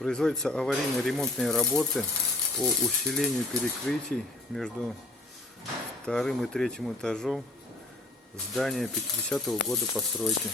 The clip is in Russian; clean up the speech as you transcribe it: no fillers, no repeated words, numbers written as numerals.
Производятся аварийно-ремонтные работы по усилению перекрытий между вторым и третьим этажом здания 50-го года постройки.